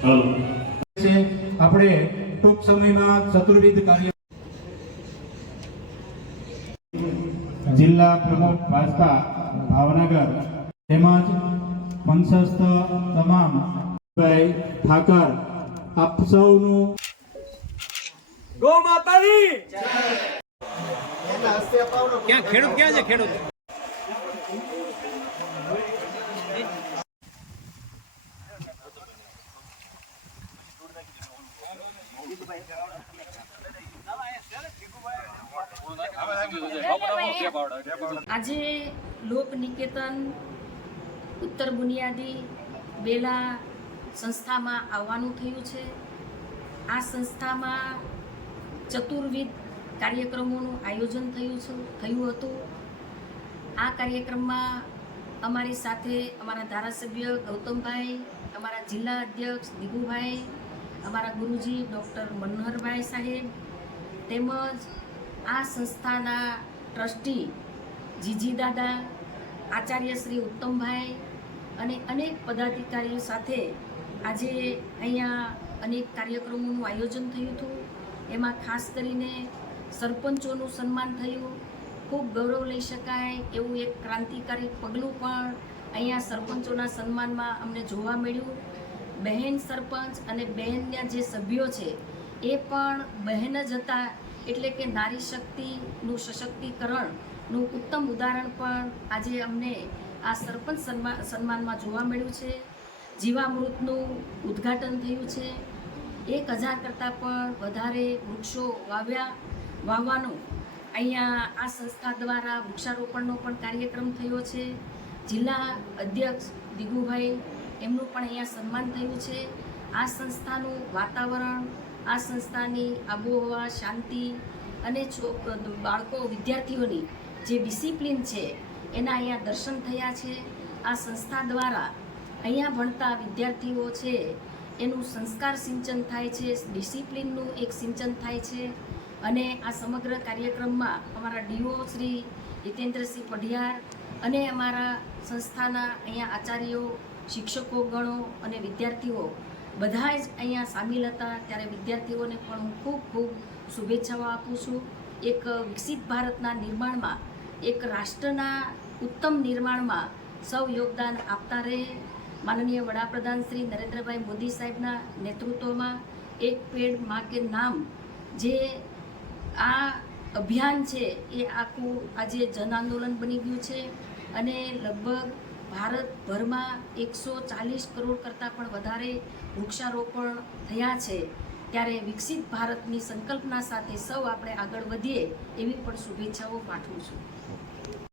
આપણે ટૂંક સમયમાં ચતુર્વિધ કાર્ય જિલ્લા પ્રમુખ ભાજપા ભાવનગર તેમજ મંચસ્થ તમામ ભાઈ ઠાકર આપ સૌનું ગો માતાની જય। ક્યાં ખેડૂત ક્યાં છે ખેડૂત? આજે લોક નિકેતન ઉત્તર બુનિયાદી બેલા સંસ્થામાં આવવાનું થયું છે। આ સંસ્થામાં ચતુર્વિધ કાર્યક્રમોનું આયોજન થયું હતું। આ કાર્યક્રમમાં અમારી સાથે અમારા ધારાસભ્ય ગૌતમભાઈ, અમારા જિલ્લા અધ્યક્ષ દિગુભાઈ, અમારા ગુરુજી ડૉક્ટર મનોહરભાઈ સાહેબ તેમજ આ સંસ્થાના ટ્રસ્ટી જીજી દાદા, આચાર્ય શ્રી ઉત્તમભાઈ અને અનેક પદાધિકારીઓ સાથે આજે અહીંયા અનેક કાર્યક્રમોનું આયોજન થયું હતું। એમાં ખાસ કરીને સરપંચોનું સન્માન થયું। ખૂબ ગૌરવ લઈ શકાય એવું એક ક્રાંતિકારી પગલું પણ અહીંયા સરપંચોના સન્માનમાં અમને જોવા મળ્યું। બહેન સરપંચ અને બહેનના જે સભ્યો છે એ પણ બહેન જ હતા, એટલે કે નારી શક્તિનું સશક્તિકરણનું ઉત્તમ ઉદાહરણ પણ આજે અમને આ સરપંચ સન્માનમાં જોવા મળ્યું છે। જીવામૃતનું ઉદ્ઘાટન થયું છે। 1000 કરતાં પણ વધારે વૃક્ષો વાવવાનો અહીંયા આ સંસ્થા દ્વારા વૃક્ષારોપણનો પણ કાર્યક્રમ થયો છે। જિલ્લા અધ્યક્ષ દિગુભાઈ એમનું પણ અહીંયા સન્માન થયું છે। આ સંસ્થાનું વાતાવરણ, આ સંસ્થાની આબોહવા, શાંતિ અને બાળકો વિદ્યાર્થીઓની જે ડિસિપ્લિન છે એના અહીંયા દર્શન થયા છે। આ સંસ્થા દ્વારા અહીંયા ભણતા વિદ્યાર્થીઓ છે એનું સંસ્કાર સિંચન થાય છે, ડિસિપ્લિનનું એક સિંચન થાય છે। અને આ સમગ્ર કાર્યક્રમમાં અમારા ડીઓ શ્રી હિતેન્દ્રસિંહ પઢિયાર અને અમારા સંસ્થાના અહીંયા આચાર્યો, શિક્ષકો ગણો અને વિદ્યાર્થીઓ બધા જ અહીંયા સામેલ હતા। ત્યારે વિદ્યાર્થીઓને પણ હું ખૂબ ખૂબ શુભેચ્છાઓ આપું છું। એક વિકસિત ભારતના નિર્માણમાં, એક રાષ્ટ્રના ઉત્તમ નિર્માણમાં સૌ યોગદાન આપતા રહે। માનનીય વડાપ્રધાન શ્રી નરેન્દ્રભાઈ મોદી સાહેબના નેતૃત્વમાં એક પેડ માં કે નામ જે આ અભિયાન છે એ આખું આજે જન આંદોલન બની ગયું છે અને લગભગ ભારતભરમાં 140 કરોડ કરતાં પણ વધારે વૃક્ષારોપણ થયા છે। ત્યારે વિકસિત ભારતની સંકલ્પના સાથે સૌ આપણે આગળ વધીએ એવી પણ શુભેચ્છાઓ પાઠવું છું।